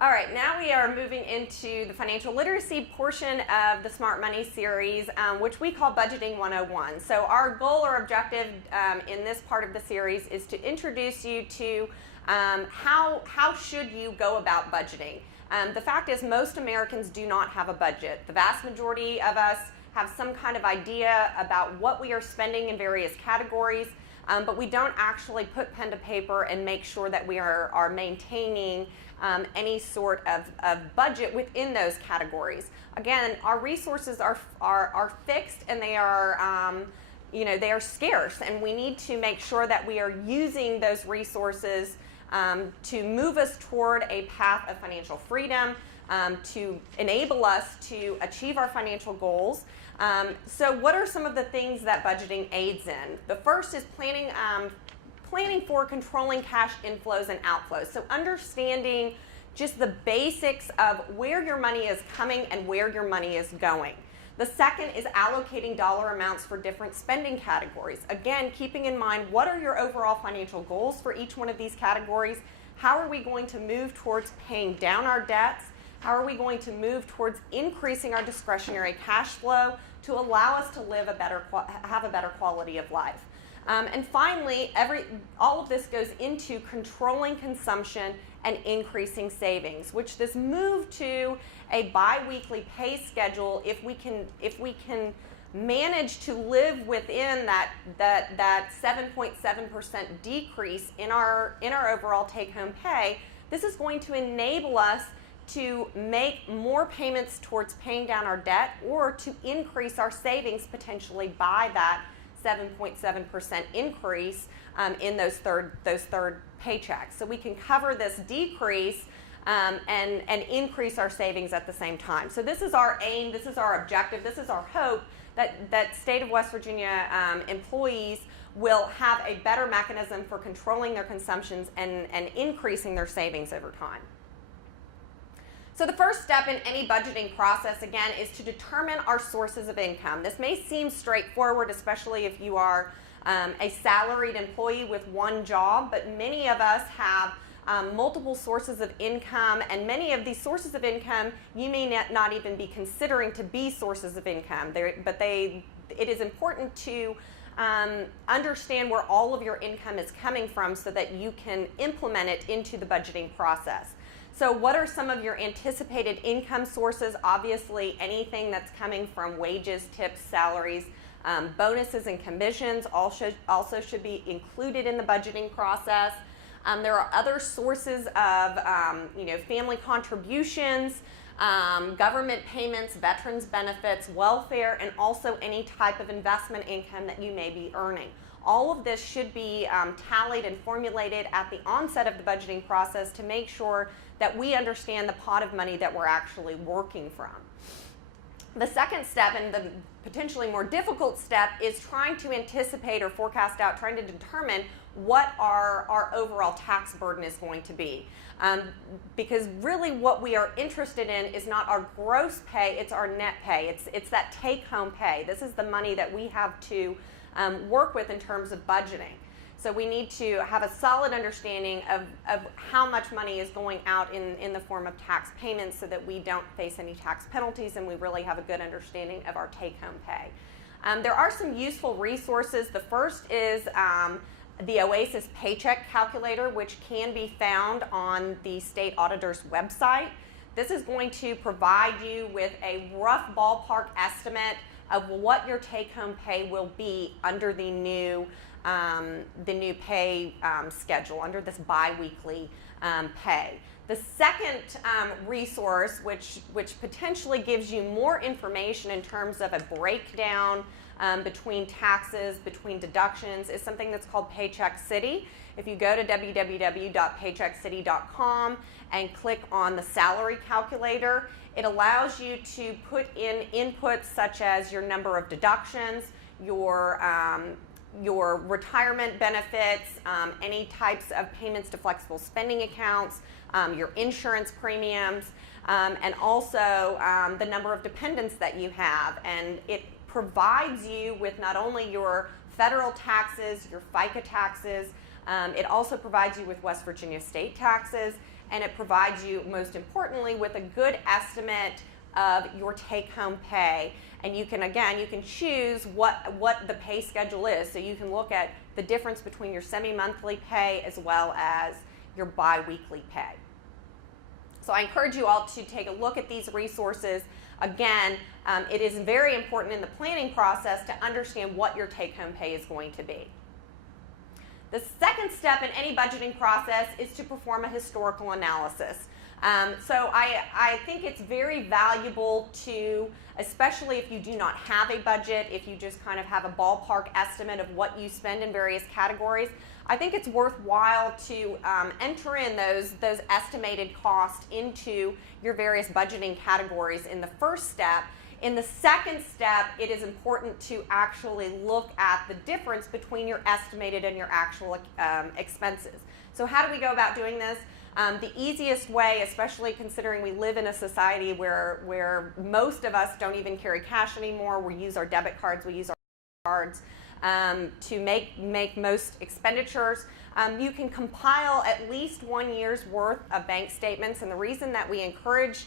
All right, now we are moving into the financial literacy portion of the Smart Money series, which we call Budgeting 101. So our goal or objective in this part of the series is to introduce you to how should you go about budgeting. The fact is most Americans do not have a budget. The vast majority of us have some kind of idea about what we are spending in various categories, but we don't actually put pen to paper and make sure that we are maintaining any sort of budget within those categories. Again, our resources are fixed and they are they are scarce, and we need to make sure that we are using those resources to move us toward a path of financial freedom, to enable us to achieve our financial goals. So what are some of the things that budgeting aids in? The first is planning for controlling cash inflows and outflows. So understanding just the basics of where your money is coming and where your money is going. The second is allocating dollar amounts for different spending categories. Again, keeping in mind what are your overall financial goals for each one of these categories. How are we going to move towards paying down our debts? How are we going to move towards increasing our discretionary cash flow to allow us to have a better quality of life? And finally, all of this goes into controlling consumption and increasing savings, which this move to a bi-weekly pay schedule, if we can manage to live within that 7.7% decrease in our overall take-home pay, this is going to enable us to make more payments towards paying down our debt or to increase our savings potentially by that 7.7% increase in those third paychecks. So we can cover this decrease and increase our savings at the same time. So this is our aim, this is our objective, this is our hope that State of West Virginia employees will have a better mechanism for controlling their consumptions and increasing their savings over time. So the first step in any budgeting process, again, is to determine our sources of income. This may seem straightforward, especially if you are a salaried employee with one job, but many of us have multiple sources of income, and many of these sources of income you may not even be considering to be sources of income. It is important to understand where all of your income is coming from so that you can implement it into the budgeting process. So what are some of your anticipated income sources? Obviously, anything that's coming from wages, tips, salaries, bonuses, and commissions also should be included in the budgeting process. There are other sources of family contributions, government payments, veterans benefits, welfare, and also any type of investment income that you may be earning. All of this should be tallied and formulated at the onset of the budgeting process to make sure that we understand the pot of money that we're actually working from. The second step, and the potentially more difficult step, is trying to anticipate or forecast out, trying to determine what our overall tax burden is going to be. Because really what we are interested in is not our gross pay, it's our net pay. It's that take-home pay. This is the money that we have to work with in terms of budgeting. So we need to have a solid understanding of how much money is going out in the form of tax payments so that we don't face any tax penalties and we really have a good understanding of our take-home pay. There are some useful resources. The first is the OASIS Paycheck Calculator, which can be found on the state auditor's website. This is going to provide you with a rough ballpark estimate of what your take-home pay will be under the new pay schedule, under this bi-weekly pay. The second resource, which potentially gives you more information in terms of a breakdown between taxes, between deductions, is something that's called Paycheck City. If you go to www.paycheckcity.com and click on the salary calculator, it allows you to put in inputs such as your number of deductions, your retirement benefits, any types of payments to flexible spending accounts, your insurance premiums, and also the number of dependents that you have. And it provides you with not only your federal taxes, your FICA taxes, it also provides you with West Virginia state taxes, and it provides you, most importantly, with a good estimate of your take-home pay. And you can, again, you can choose what the pay schedule is. So you can look at the difference between your semi-monthly pay as well as your bi-weekly pay. So I encourage you all to take a look at these resources. Again, it is very important in the planning process to understand what your take-home pay is going to be. The second step in any budgeting process is to perform a historical analysis. So I think it's very valuable to, especially if you do not have a budget, if you just kind of have a ballpark estimate of what you spend in various categories, I think it's worthwhile to enter in those estimated costs into your various budgeting categories in the first step. In the second step, it is important to actually look at the difference between your estimated and your actual expenses. So how do we go about doing this? The easiest way, especially considering we live in a society where most of us don't even carry cash anymore, we use our debit cards, we use our cards to make most expenditures. You can compile at least 1 year's worth of bank statements, and the reason that we encourage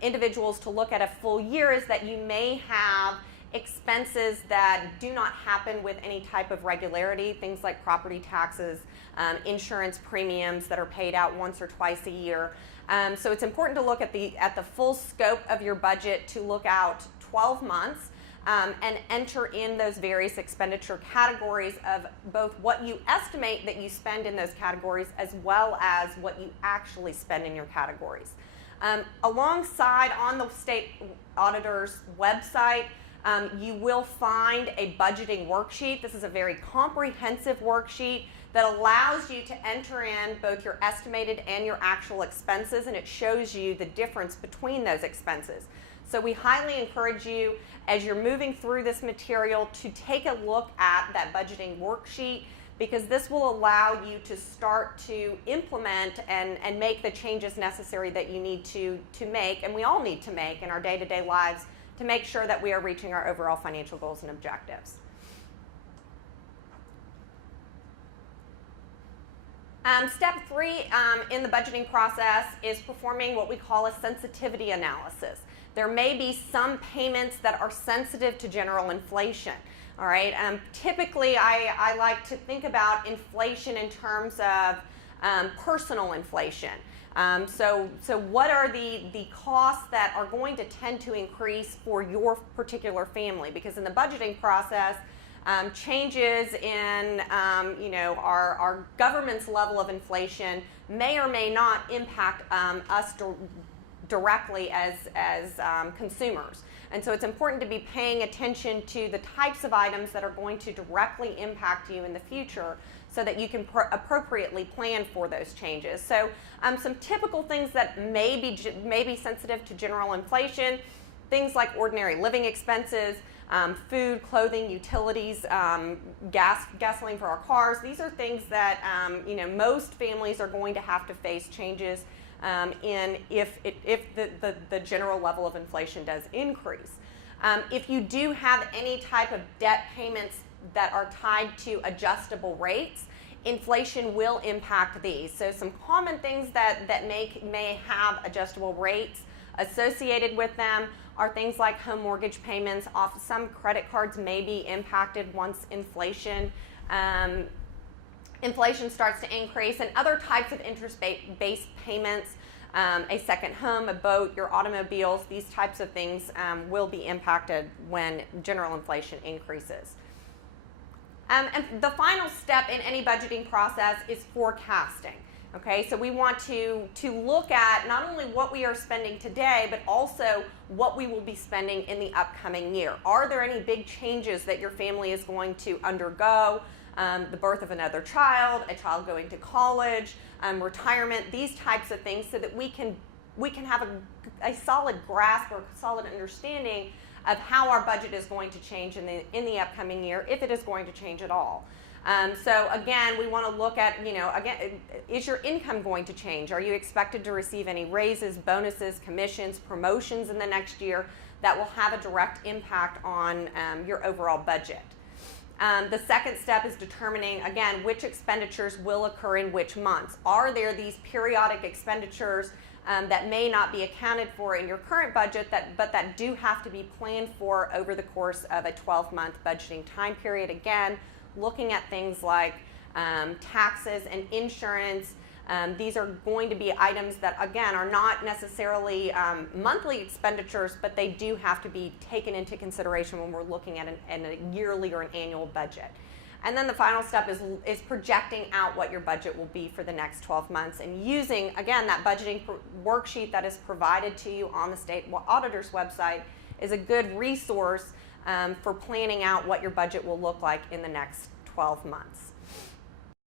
individuals to look at a full year is that you may have expenses that do not happen with any type of regularity, things like property taxes, insurance premiums that are paid out once or twice a year. So it's important to look at the full scope of your budget, to look out 12 months and enter in those various expenditure categories of both what you estimate that you spend in those categories as well as what you actually spend in your categories. Alongside, on the state auditor's website, you will find a budgeting worksheet. This is a very comprehensive worksheet that allows you to enter in both your estimated and your actual expenses, and it shows you the difference between those expenses. So we highly encourage you, as you're moving through this material, to take a look at that budgeting worksheet, because this will allow you to start to implement and make the changes necessary that you need to make, and we all need to make in our day-to-day lives, to make sure that we are reaching our overall financial goals and objectives. Step 3 in the budgeting process is performing what we call a sensitivity analysis. There may be some payments that are sensitive to general inflation. All right. Typically, I like to think about inflation in terms of personal inflation. So what are the costs that are going to tend to increase for your particular family? Because in the budgeting process, changes in our government's level of inflation may or may not impact us directly as consumers. And so it's important to be paying attention to the types of items that are going to directly impact you in the future, so that you can appropriately plan for those changes. So some typical things that may be sensitive to general inflation, things like ordinary living expenses, food, clothing, utilities, gasoline for our cars. These are things that most families are going to have to face changes in if the general level of inflation does increase. If you do have any type of debt payments that are tied to adjustable rates, inflation will impact these. So some common things that may have adjustable rates associated with them are things like home mortgage payments. Some credit cards may be impacted once inflation starts to increase, and other types of interest-based payments, a second home, a boat, your automobiles, these types of things will be impacted when general inflation increases. And the final step in any budgeting process is forecasting. Okay, so we want to look at not only what we are spending today, but also what we will be spending in the upcoming year. Are there any big changes that your family is going to undergo? The birth of another child, a child going to college, retirement, these types of things, so that we can have a solid grasp or solid understanding of how our budget is going to change in the upcoming year, if it is going to change at all. So again, we want to look at, is your income going to change? Are you expected to receive any raises, bonuses, commissions, promotions in the next year that will have a direct impact on your overall budget? The second step is determining, again, which expenditures will occur in which months. Are there these periodic expenditures that may not be accounted for in your current budget, but that do have to be planned for over the course of a 12-month budgeting time period? Again, looking at things like taxes and insurance. These are going to be items that, again, are not necessarily monthly expenditures, but they do have to be taken into consideration when we're looking at a yearly or an annual budget. And then the final step is projecting out what your budget will be for the next 12 months and using, again, that budgeting worksheet that is provided to you on the state auditor's website is a good resource for planning out what your budget will look like in the next 12 months.